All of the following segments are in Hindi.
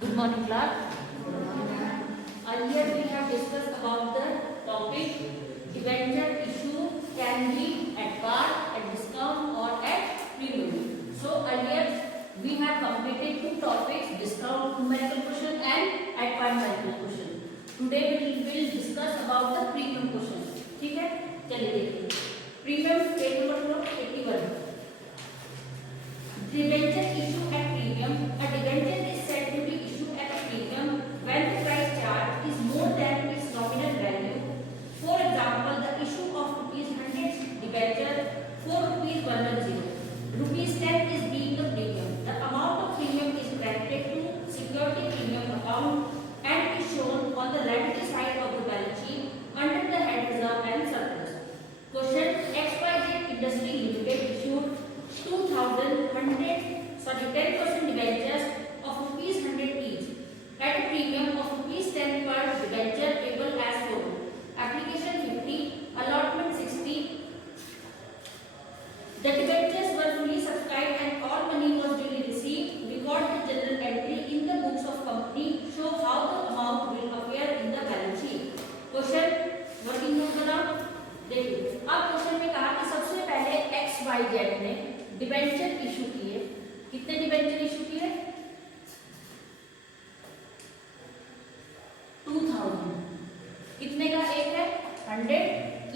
Good morning, class. Earlier we have discussed about the topic debenture issue can be at par, at discount or at premium. So earlier we have completed two topics, discount numerical question and at par numerical question. Today we will discuss about the premium question. ठीक है, चलिए देखिए. Premium page number 81. Debenture issue at premium. A debenture is said to be issued at a premium when the price charged is more than its nominal value. For example, the issue of ₹100 debenture for ₹110. ₹10 is being the premium. The amount of premium is credited to security premium account and is shown on the liability side of the balance sheet under the head reserve and surplus. Question: XYZ Industry Limited issued 10% debentures of ₹100 each at a premium of ₹10 per debenture payable as follows. Application 50, allotment 60. The debentures were fully subscribed and all money was duly received. Record the general entry in the books of company. Show how the amount will appear in the balance sheet. Question working note बनाओ. देखिए अब क्वेश्चन में कहा कि सबसे पहले XYZ ने डिबेंचर इशू किए. कितने डिबेंचर इशू किए? 2000. कितने का एक है? 100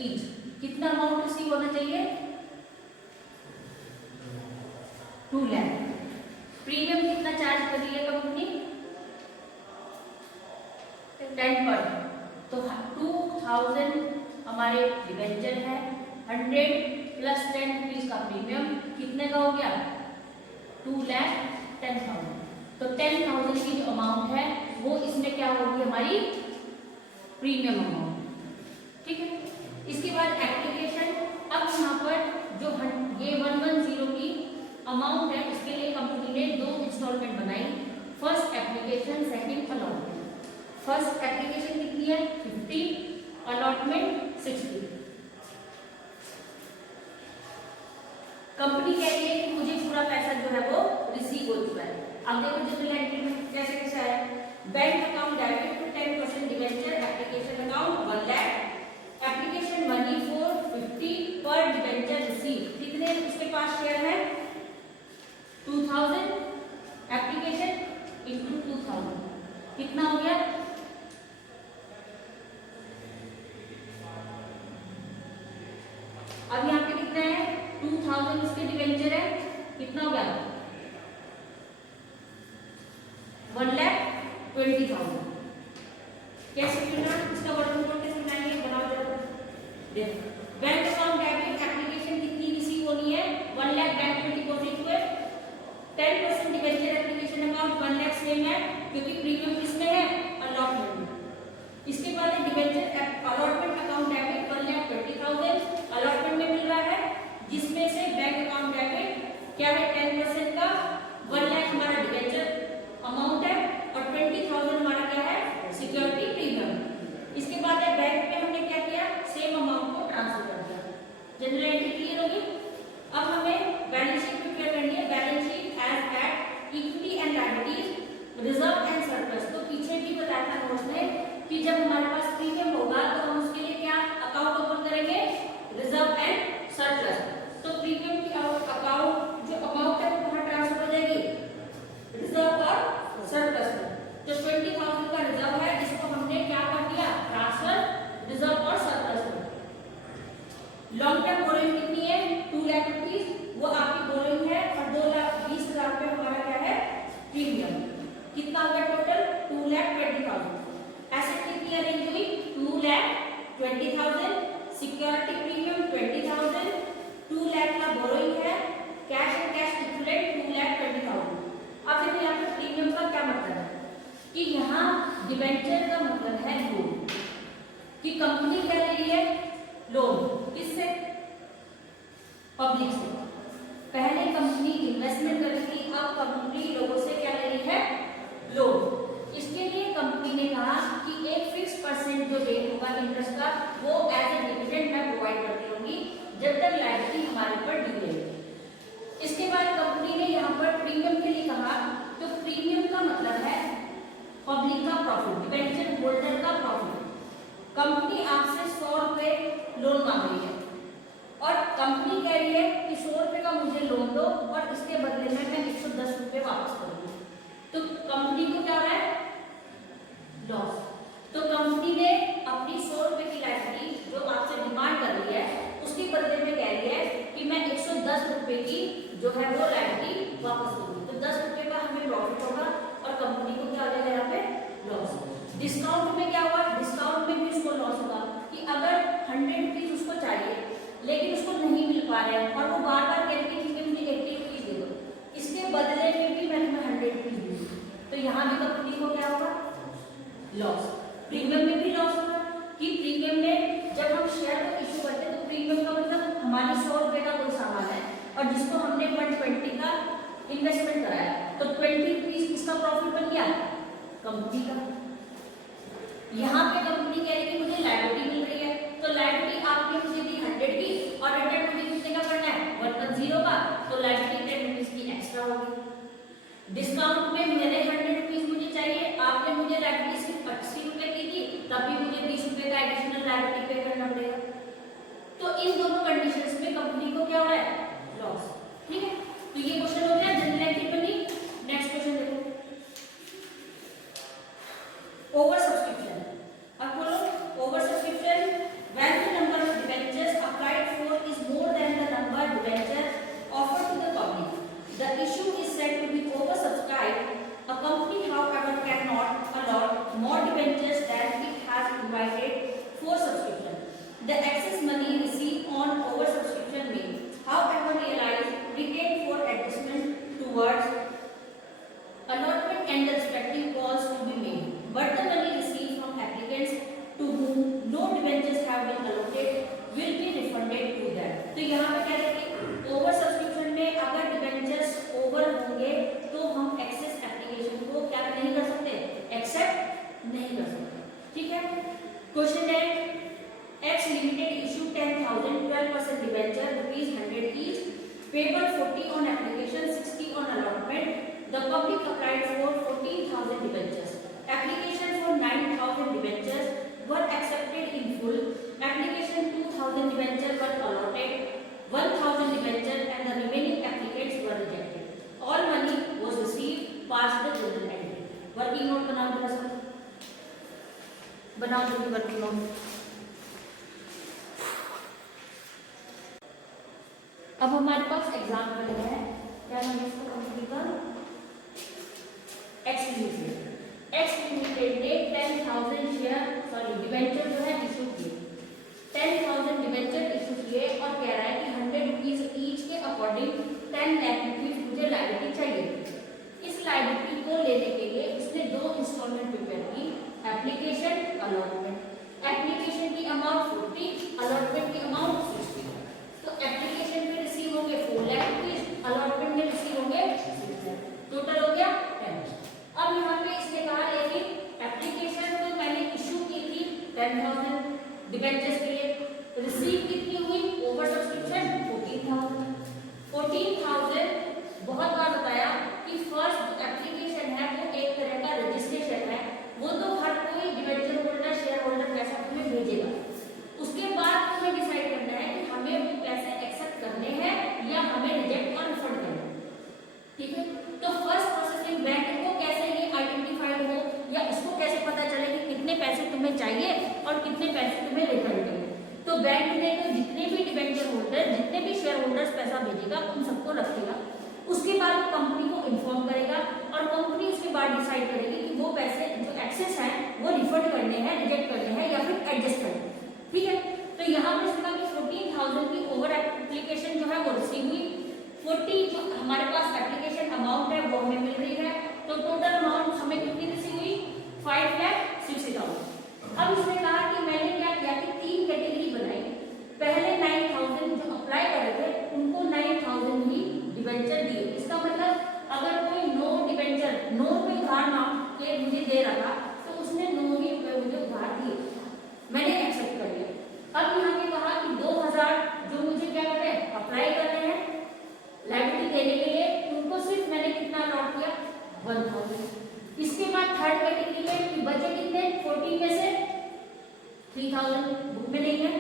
ईच. कितना अमाउंट रिसीव होना चाहिए? 2 लाख. प्रीमियम कितना चार्ज कर रही है कंपनी? 10%. तो 2000 हमारे डिबेंचर है, 100 प्लस 10 रुपीज का प्रीमियम कितने का हो गया? 2,10,000. तो 10,000 की जो अमाउंट है वो इसमें क्या होगी? हमारी प्रीमियम अमाउंट. ठीक है. इसके बाद एप्लीकेशन. अब यहाँ पर जो ये 110 की अमाउंट है इसके लिए कंपनी ने 2 इंस्टॉलमेंट बनाई. First application, second allotment. First application कितनी है? 50, अलॉटमेंट 60. कंपनी कह रही है कि मुझे पूरा पैसा जो है वो रिसीव हो चुका है. अब देखो जनरल एंट्री में कैसे कैसे है. Bank account debit to 10% debenture, application account 1 lakh, application money for 50 per debenture receive. कितने उसके पास शेयर है? 2000. एप्लीकेशन इनटू 2000 कितना हो गया? अब यहाँ पे कितना है? 2000 इसके डिबेंचर है. कितना हो गया? 1,20,000. कैसे करना इसका वर्किंग नोट कैसे बनाएंगे? बनाओ जरा. देखो बैंक अकाउंट डेबिट, एप्लीकेशन कितनी रिसीव होनी है? 1 लाख बैंक में डिपॉजिट हुए. 10% debenture, application account 1 lakh same है क्योंकि प्रीमियम किसमें है? अलॉटमेंट में. इसके बाद debenture allotment account debit 1,20,000 allotment में मिल रहा है जिसमें से बैंक अकाउंट डेबिट क्या है? 10% का 1 लाख हमारा डिबेंचर अमाउंट है और 20,000 हमारा क्या है? Security premium. इसके बाद है बैंक में हमने क्या किया? सेम अमाउंट को ट्रांसफर कर दिया. जनरल एंट्री क्लियर होगी. अब हमें बैलेंस शीट प्रिपेयर करनी है. Balance sheet as at equity and liabilities, reserve and surplus. तो पीछे भी बताया था नोट्स में कि जब हमारे पास प्रीमियम होगा तो हम उसके लिए क्या अकाउंट ओपन करेंगे? Reserve and surplus. तो प्रीमियम की अकाउंट जो अमाउंट है वो कहाँ ट्रांसफर हो जाएगी? रिजर्व और सरप्लस में. जो 20,000 का रिजर्व है इसको हमने क्या कर दिया? ट्रांसफर रिजर्व और सरप्लस में. लॉन्ग टर्म बोरोइंग कितनी है? 2 लाख रुपीज. वो आपकी बोरोइंग है और 2,20,000 रुपये हमारा क्या है? प्रीमियम. कितना होगा टोटल? 2,20,000. एसेट कितनी अरेंज हुई? 2,20,000. Security premium 20,000. 2 लाख का बोरोइंग है. Cash and cash equivalent 2,20,000. अब देखो यहाँ पे प्रीमियम का क्या मतलब है कि यहाँ डिबेंचर का मतलब है लोन. कि कंपनी क्या ले रही है? लोन. किससे? पब्लिक से. पहले कंपनी इन्वेस्टमेंट कर रही थी, अब कंपनी लोगों से क्या ले रही है? लोन. इसके लिए कंपनी ने कहा कि एक फिक्स % जो रेट होगा इंटरेस्ट का वो एज ए डिविडेंड मैं प्रोवाइड करती रहूंगी जब तक लायबिलिटी हमारे ऊपर ड्यू है. इसके बाद कंपनी ने यहाँ पर प्रीमियम के लिए कहा. तो प्रीमियम का मतलब है लॉस। प्रीमियम में भी लॉस होगा कि प्रीमियम में जब हम शेयर को इशू करते हैं तो प्रीमियम का मतलब हमारी 100 रुपए का कोई सामान है और जिसको हमने 120 का इन्वेस्टमेंट कराया तो 20 रुपीज इसका प्रॉफिट बन गया कंपनी का। यहाँ पे कंपनी कह रही है कि मुझे लायबिलिटी मिल रही है तो लायबिलिटी आपने मुझे दी 100 की और रिटर्न मुझे कितने का करना है 110 का, तो लायबिलिटी 10 रुपीज की एक्स्ट्रा होगी। डिस्काउंट में मेरे 100 रुपीज मुझे चाहिए, आपने मुझे लायबिलिटी सिर्फ 80 रुपए की दी, तभी मुझे 20 रुपए का एडिशनल लायबिलिटी पे करना पड़ेगा। तो इन दोनों कंडीशंस में कंपनी को क्या हो रहा है लॉस। ठीक है, तो ये क्वेश्चन हो गया जनरल एंट्री बनी। नेक्स्ट क्वेश्चन देखो, ओवर सब्सक्रिप्शन। अब बोलो over subscription when the number of debentures applied for is more than the number of debentures offered to the public, the issue is said to be oversubscribed. A company, however, cannot allot more debentures than it has provided for subscription. The excess money received on oversubscription may, however, retained for adjustment towards allotment and the respective calls to be made, but the money received from applicants to whom no debentures have been allotted will be refunded to them. तो यहाँ पे क्या देखिए ओवर सब्सक्रिप्शन में अगर डिबेंचर्स ओवर होंगे तो हम एक्सेस एप्लीकेशन को क्या नहीं कर सकते एक्सेप्ट नहीं कर सकते। ठीक है, क्वेश्चन है X limited issue 10,000 12% debenture ₹100 each, payable 40 on application, 60 on allotment. The public applied for 14,000 debentures. Application for 9,000 debentures were accepted in full. Application 2,000 debentures were allotted. 1,000 debentures and the remaining applicants were rejected. All money was received. Passed the journal entry. Working note बनाओ जरा सब, बनाओ जल्दी वर्किंग नोट। अब हमारे पास एग्जाम्पल है, क्या नाम है इसका कंपनी का एक्स लिमिटेड। एक्स लिमिटेड ने 10,000 शेयर डिबेंचर जो है इशू किए, 10,000 डिबेंचर इशू किए और कह रहा है कि 100 रुपीज ईच के अकॉर्डिंग 10 लाख रुपीज मुझे लायबिलिटी चाहिए। इस लायबिलिटी को लेने के लिए इसने 2 इंस्टॉलमेंट प्रिपेयर की, एप्लीकेशन अलॉटमेंट। एप्लीकेशन की अमाउंट 40, अलॉटमेंट की अमाउंट 60। तो एप्लीकेशन में रिसीव होंगे 4 लाख रुपीज, अलॉटमेंट में रिसीव होंगे 6 लाख, टोटल हो गया 10। अब यहाँ पे इसने कहा लेकिन एप्लीकेशन तो मैंने इशू की थी 10,000 डिबेंचर्स के लिए, रिसीव कितनी हुई ओवर सब्सक्रिप्शन 14,000। 14,000 बहुत बार बताया कि फर्स्ट जो एप्लीकेशन है वो एक तरह का रजिस्ट्रेशन है, वो तो हर कोई डिबेंचर होल्डर शेयर होल्डर पैसा तुम्हें भेजेगा, उसके बाद तुम्हें डिसाइड करना है कि हमें वो पैसे एक्सेप्ट करने हैं या हमें रिजेक्ट और रिफंड करना है। ठीक है, तो फर्स्ट प्रोसेसिंग बैंक को कैसे ये आइडेंटिफाइड हो या इसको कैसे पता चले कि कितने पैसे तुम्हें चाहिए और कितने पैसे तुम्हें रिफंड करने। तो बैंक ने तो जितने भी डिबेंचर होल्डर जितने भी शेयर होल्डर्स पैसा भेजेगा उन सबको रखेगा, उसके बाद वो कंपनी को इन्फॉर्म करेगा और कंपनी उसके बाद डिसाइड करेगी कि वो पैसे जो एक्सेस हैं वो रिफंड करने हैं, रिजेक्ट करने हैं या फिर एडजस्ट करने हैं। ठीक है, तो यहाँ पे इसका कि 14,000 की ओवर एप्लीकेशन जो है वो रिसीव हुई, 40 जो हमारे पास एप्लीकेशन अमाउंट है वो हमें मिल रही है, तो टोटल अमाउंट हमें कितनी रिसीव हुई 5,60,000। अब इसने कहा कि मैंने क्या किया कि 3 कैटेगरी बनाई, पहले 9,000 जो अप्लाई कर रहे थे उनको 9,000 ही डिबेंचर दिए। इसका मतलब अगर कोई 9 डिबेंचर 9 रुपए उधार मांग के मुझे दे रहा था तो उसने 9 ही रुपए मुझे उधार दिए, मैंने एक्सेप्ट कर लिया। अब यहाँ पे कहा कि 2,000 जो मुझे क्या कर रहे हैं अप्लाई कर रहे हैं लायबिलिटी देने के लिए, उनको सिर्फ मैंने कितना अलॉट किया 1,000। इसके बाद थर्ड कैटेगरी में बचे कितने 14 में से 3,000 बुक में नहीं है,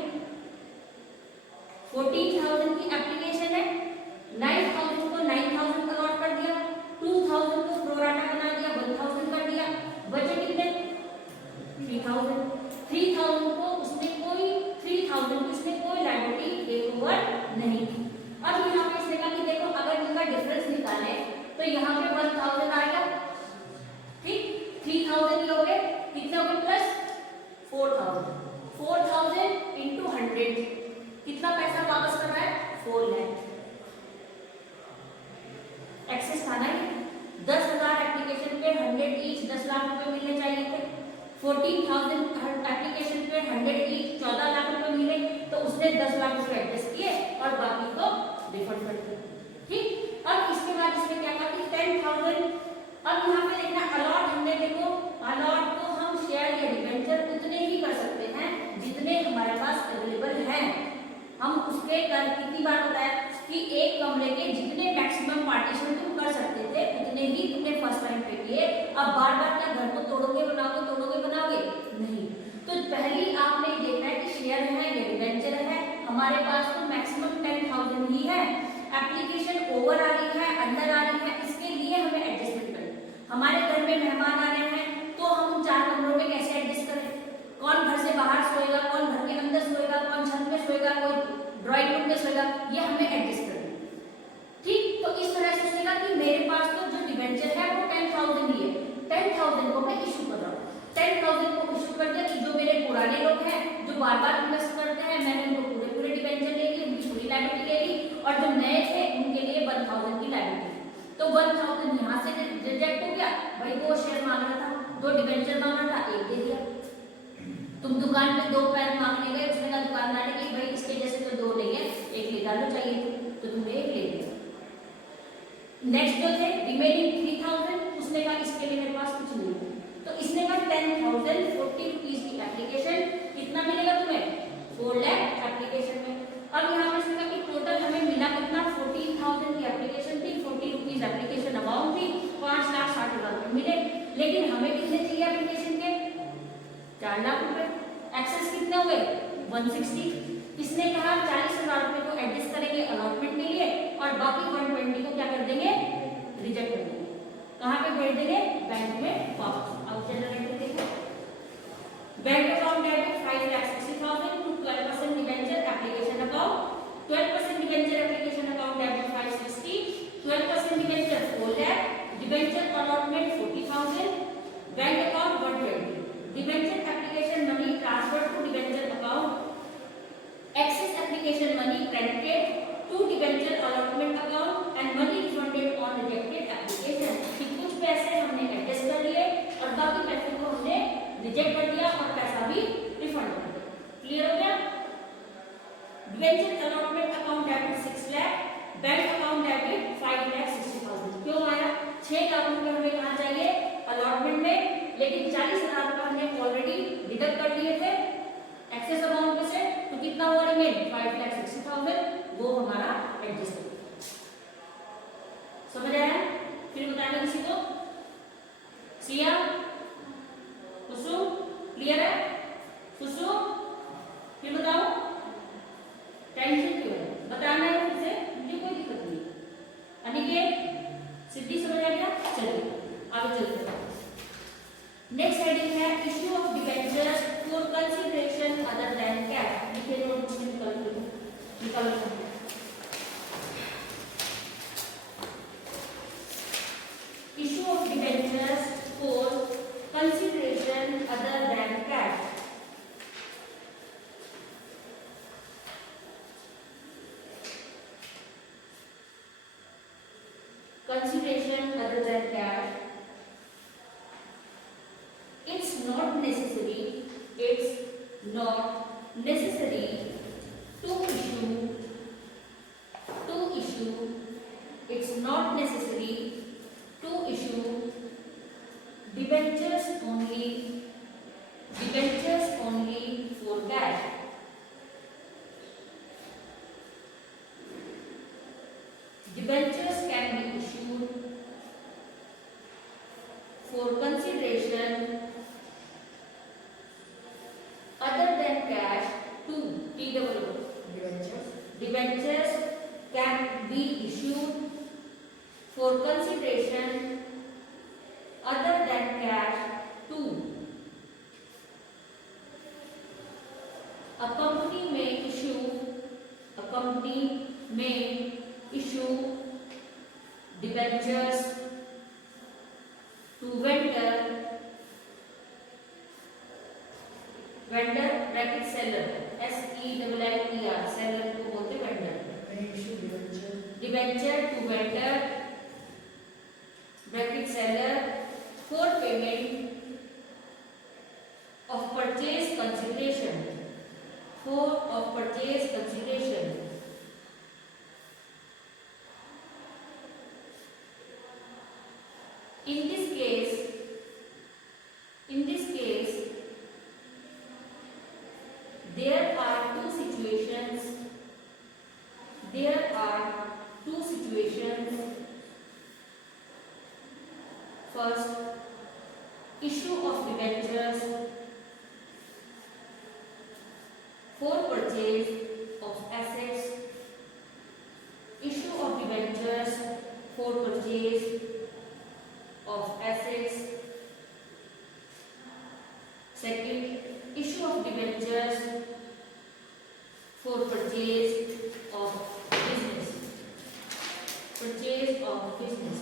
14,000 की एप्लीकेशन है, 9,000 को 9,000 अलॉट कर दिया, 2,000 को प्रोराटा बना दिया 1,000 कर दिया, बचे कितने 3,000। 3,000 को उसने कोई लायबिलिटी टेक ओवर नहीं की। अब यहाँ पे इसने कहा कि देखो अगर इनका डिफरेंस निकाले तो यहाँ पे 1,000 आएगा, ठीक 3,000 ही हो गए, कितने हो गए प्लस 4,000, 4,000 इंटू 100 कितना पैसा वापस कर रहा है 4 लाख। एक्सेस था ना 10,000 एप्लीकेशन पे 100 ईच 10 लाख रुपए मिलने चाहिए थे, 14,000 एप्लीकेशन पे 100 की 14 लाख रुपए मिले, तो उसने 10 लाख रुपए एडजस्ट किए और बाकी को रिफंड कर दिया। ठीक, अब इसके बाद इसमें क्या कहा कि 10,000, अब यहाँ पे देखना अलॉट, हमने देखो अलॉट को हम शेयर या डिबेंचर उतने ही कर सकते हैं जितने हमारे पास अवेलेबल हैं। हम उसके कर कितनी बार बताया कि एक कमरे के जितने मैक्सिमम पार्टीशन तुम कर सकते थे उतने ही तुमने फर्स्ट टाइम पे किए। अब बार बार क्या घर को तोड़ोगे बनाओगे नहीं। तो पहली आपने देखना है कि शेयर है या डिबेंचर है। हमारे पास तो मैक्सिमम 10,000 ही है, एप्लीकेशन ओवर आ रही है, अंडर आ रही है, इसके लिए हमें एडजस्टमेंट करना। हमारे घर में मेहमान आ रहे हैं तो हम 4 कमरों में कैसे एडजस्ट करें? कौन घर से बाहर सोएगा, कौन घर के अंदर सोएगा, कौन छत में सोएगा, कोई ड्राइंग रूम में सोएगा, ये हमें एडजस्ट करना है। ठीक, तो इस तरह से सोचेगा कि मेरे पास तो जो डिबेंचर है वो 10,000 ही है, 10,000 को मैं इशू कर रहा हूँ। 10,000 को इशू कर दिया कि जो मेरे पुराने लोग हैं जो बार बार इन्वेस्ट करते हैं, मैंने उनको पूरे डिबेंचर ले ली, उनकी पूरी लायबिलिटी ले ली, और जो नए थे उनके लिए 1,000 की लायबिलिटी। तो 1,000 यहाँ से रिजेक्ट हो गया, भाई वो शेयर मांग रहा था, 2 डिबेंचर मांग रहा था, 1 दे दिया। तुम दुकान में 2 पेन मांगने गए, उसने कहा दुकानदार ने कि भाई इसके जैसे तो 2 नहीं है, 1 ले डालो चाहिए तो तुमने 1 ले लिया। नेक्स्ट जो थे रिमेनिंग 3,000, उसने कहा इसके लिए मेरे पास कुछ नहीं है, तो इसने कहा 10,000 40 रुपीज की एप्लीकेशन, कितना मिलेगा तुम्हें? 4 लाख एप्लीकेशन में। अब यहाँ पर इसने कहा कि टोटल हमें मिला कितना? 14,000 की एप्लीकेशन थी, 40 रुपीज एप्लीकेशन अमाउंट थी, 5,60,000 रुपए मिले। लेकिन हमें कितने चाहिए एप्लीकेशन के? 4 लाख रुपए। एक्सेस कितने हो गए? 160। इसने कहा 40,000 रुपए को एडजस्ट करेंगे अलॉटमेंट के लिए और बाकी 120 को क्या कर देंगे? रिजेक्ट कर देंगे। कहाँ पे भेज देंगे? बैंक में वापस। अब जनरेटर देखो, bank account debit 5,60,000 to 12% debenture application account, 12% debenture application account debit 560, 12% debenture 4 lakh, debenture allotment 40,000, bank account 120, debenture application money transfer to debenture account, excess application money credited to debenture allotment account and money refunded on rejected application. कि कुछ पैसे हमने एडजस्ट कर लिए और बाकी पैसे को हमने रिजेक्ट कर दिया और पैसा भी रिफंड कर दिया। क्लियर हो गया? Debenture allotment account debit 6 lakh, bank account debit 5,60,000। क्यों आया? 6 लाख रुपए हमें कहाँ चाहिए? अलॉटमेंट में, लेकिन 40,000 रुपए हमने ऑलरेडी डिडक्ट कर लिए थे एक्सेस अमाउंट में से, तो कितना हुआ रिमेन? 5,60,000, वो हमारा एडजस्ट हो गया। समझ आया? फिर बताना किसी को? सिया, कुसुम, क्लियर है? कुसुम, फिर बताओ, टेंशन क्यों है? बताना है फिर से, मुझे कोई दिक्कत नहीं। अनिकेत, सिद्धि समझ आ गया? चलिए आगे चलते हैं। नेक्स्ट हेडिंग है issue of debentures for consideration other than cash. लिखे नोट में निकाल लो। Issue of debentures for consideration other than cash. Consideration other than cash. It's not necessary to issue. It's not necessary to issue debentures only for cash. Debentures can be issued for consideration other than cash to debentures can be issued for consideration other than cash to a company may issue debentures to vendor bracket seller, SELLER, seller को बोलते vendor। Debenture to vendor bracket seller for payment First, issue of debentures for purchase of assets. Issue of debentures for purchase of assets. Second, issue of debentures for purchase of business. Purchase of business.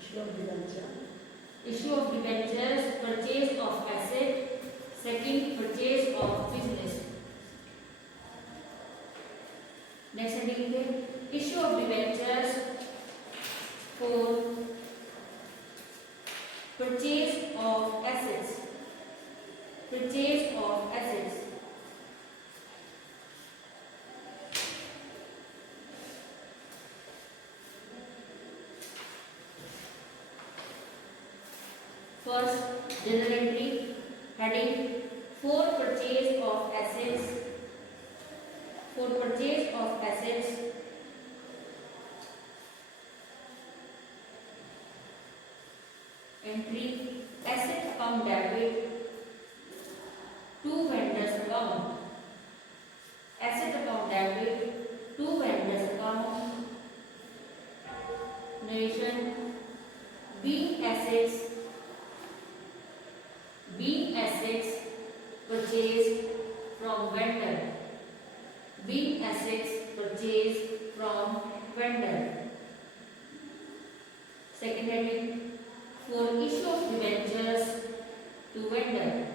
Issue of debenture. Issue of debentures, purchase of asset. Second, purchase of business. Next heading है issue of debentures for purchase of assets. Purchase of assets. First, general entry heading for purchase of assets. For purchase of assets. Entry asset account debit to vendors account. Asset account debit to vendors account. Narration being assets. Being assets purchased from vendor. Being assets purchased from vendor. Second heading for issue of debentures to vendor.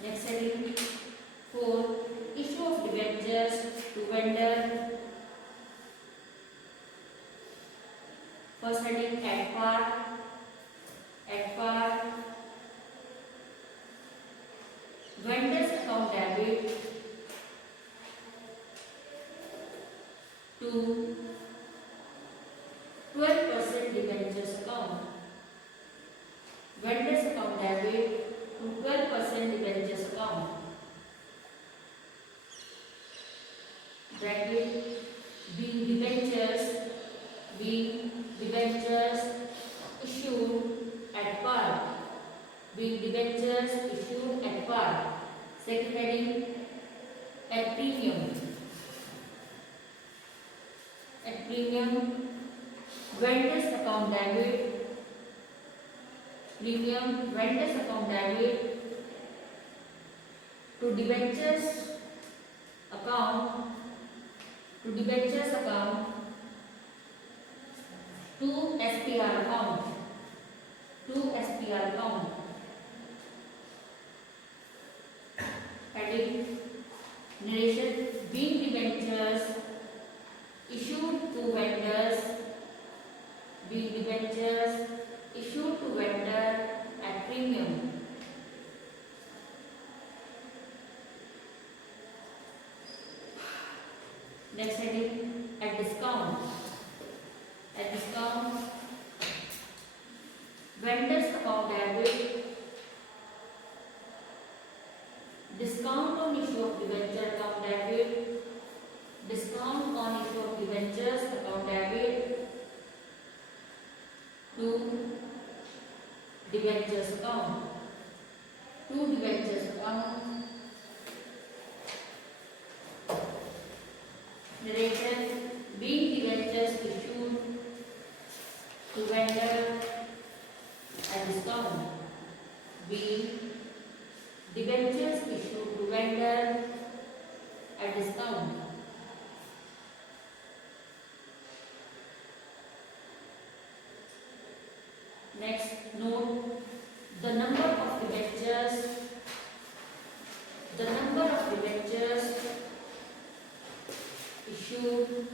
Next heading for issue of debentures to vendor. First heading at par. At par. Vendors account debit to 12% debentures account. Vendors account debit to 12% debentures account. Bracket being debentures issued at par. Being debentures issued at par. Second heading at premium. At premium, vendors account debit. Premium, vendors account debit to debentures account. To debentures account. To SPR account. To SPR account. Heading narration being debentures issued to vendors. Being debentures issued to vendor at premium. Next heading at discount. At discount, vendors account debit. Discount on issue of debenture account debit. Discount on issue of debentures account debit to debentures account. To debentures account. Narration being debentures issued to vendor at discount. Being debentures issued to vendor at discount. Next, note the number of debentures. The number of debentures issued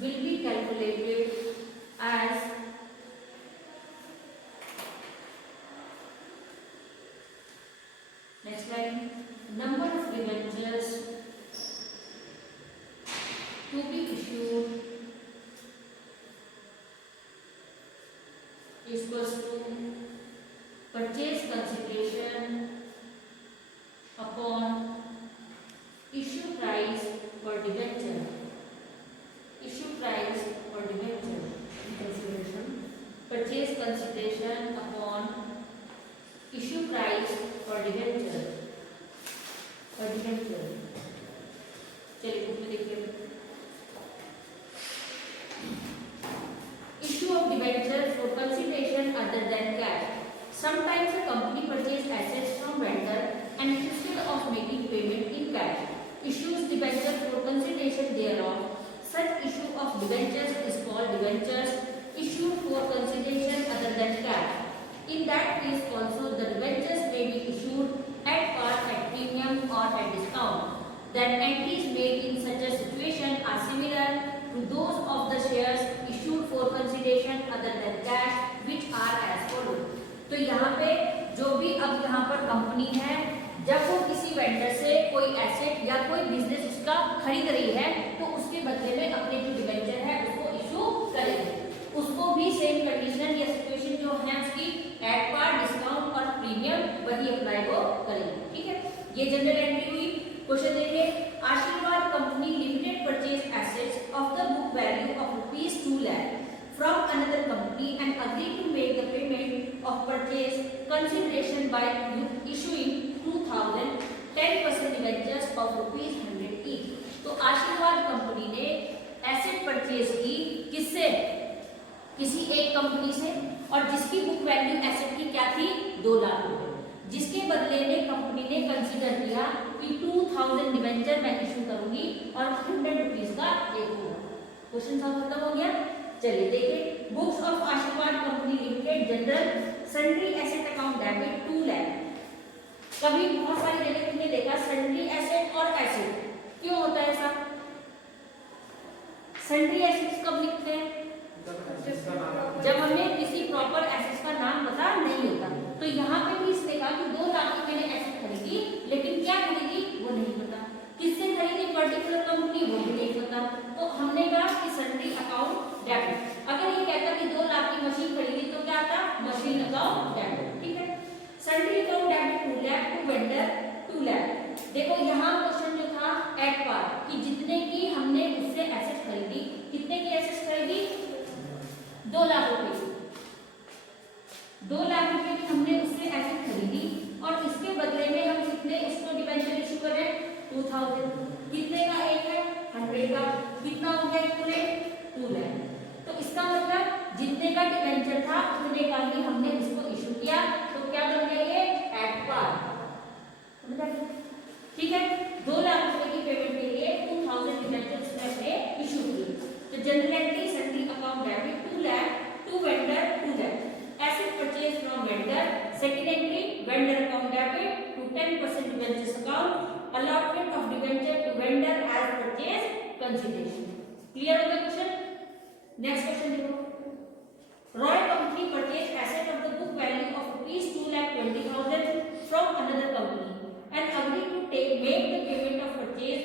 will be calculated as next line number of debentures to be issued is equals to purchase consideration upon issue price per debenture. Sometimes a company purchases assets from vendor and instead of making payment in cash, issues debenture for consideration thereof. Such issue of debentures is called debentures issued for consideration other than cash. In that case also the debentures may be issued at par, at premium or at discount. That entries made in such a situation are similar to those of the shares issued for consideration other than cash, which are as follows. तो यहाँ पे जो भी अब यहाँ पर कंपनी है, जब वो किसी वेंडर से कोई एसेट या कोई बिजनेस उसका खरीद रही है तो उसके बदले में अपने जो डिबेंचर है उसको इशू करेगी। उसको भी सेम कंडीशन या सिचुएशन जो है उसकी एट पार, डिस्काउंट और प्रीमियम वही अप्लाई वो करेगी। ठीक है, ये जनरल एंट्री हुई। क्वेश्चन देखिए, आशीर्वाद company limited purchase assets of the book value of ₹2 lakh from another company and agreed to make the payment of purchase consideration by issuing 2000 10% debentures of ₹100 each। तो आशीर्वाद कंपनी ने एसेट परचेज की किससे? किसी एक कंपनी से, और जिसकी बुक वैल्यू एसेट की क्या थी? 2 लाख रुपए। जिसके बदले में कंपनी ने कंसीडर किया कि 2000 डिबेंचर मैं इशू करूंगी और ₹100 का एक होगा। क्वेश्चन सब खत्म हो गया। चलिए देखिए, बुक्स ऑफ आशीर्वाद company limited general sundry asset account debit 2 lakh. कभी बहुत सारी जगह तुमने देखा सन्ड्री एसेट और एसेट, क्यों होता है ऐसा? सन्ड्री एसेट्स कब लिखते हैं? जब हमें किसी प्रॉपर एसेट्स का नाम पता नहीं होता। तो यहाँ पे भी इसने कहा कि 2 लाख की मैंने एसेट खरीदी, लेकिन क्या खरीदी वो नहीं पता, किससे खरीदी पर्टिकुलर कंपनी वो भी नहीं पता। तो हमने कहा कि सन्ड्री अकाउंट डेबिट। अगर ये कहता कि 2 लाख की मशीन खरीदी तो क्या था? Machine account debit. ठीक है, sundry account debit 2 lakh to vendor 2 lakh. देखो यहाँ क्वेश्चन जो था एट पार कि जितने की हमने उससे एसेट खरीदी, कितने की एसेट खरीदी? 2 लाख रुपए की। 2 लाख रुपए की हमने उससे एसेट खरीदी और इसके बदले में हम कितने उसको डिबेंचर इशू करें? 2000। कितने का एक है? 100 का। कितना हो गया पूरे? 2 लाख। तो इसका मतलब जितने का डिबेंचर था उतने का ही हमने उसको इशू किया। तो क्या बन गया ये? At par. ठीक है, 2 लाख रुपए की पेमेंट के लिए 2000 डिबेंचर उसने इशू किए। तो general entry sundry account debit 2 lakh to vendor 2 lakh. Asset purchase from vendor. Second entry, vendor account debit to 10% debentures account. Allotment of debenture to vendor as purchase consideration. Clear हो गया क्वेश्चन? Next question देखो। Roy company purchased asset of the book value of ₹2,20,000 from another company and agreed to make the payment of purchase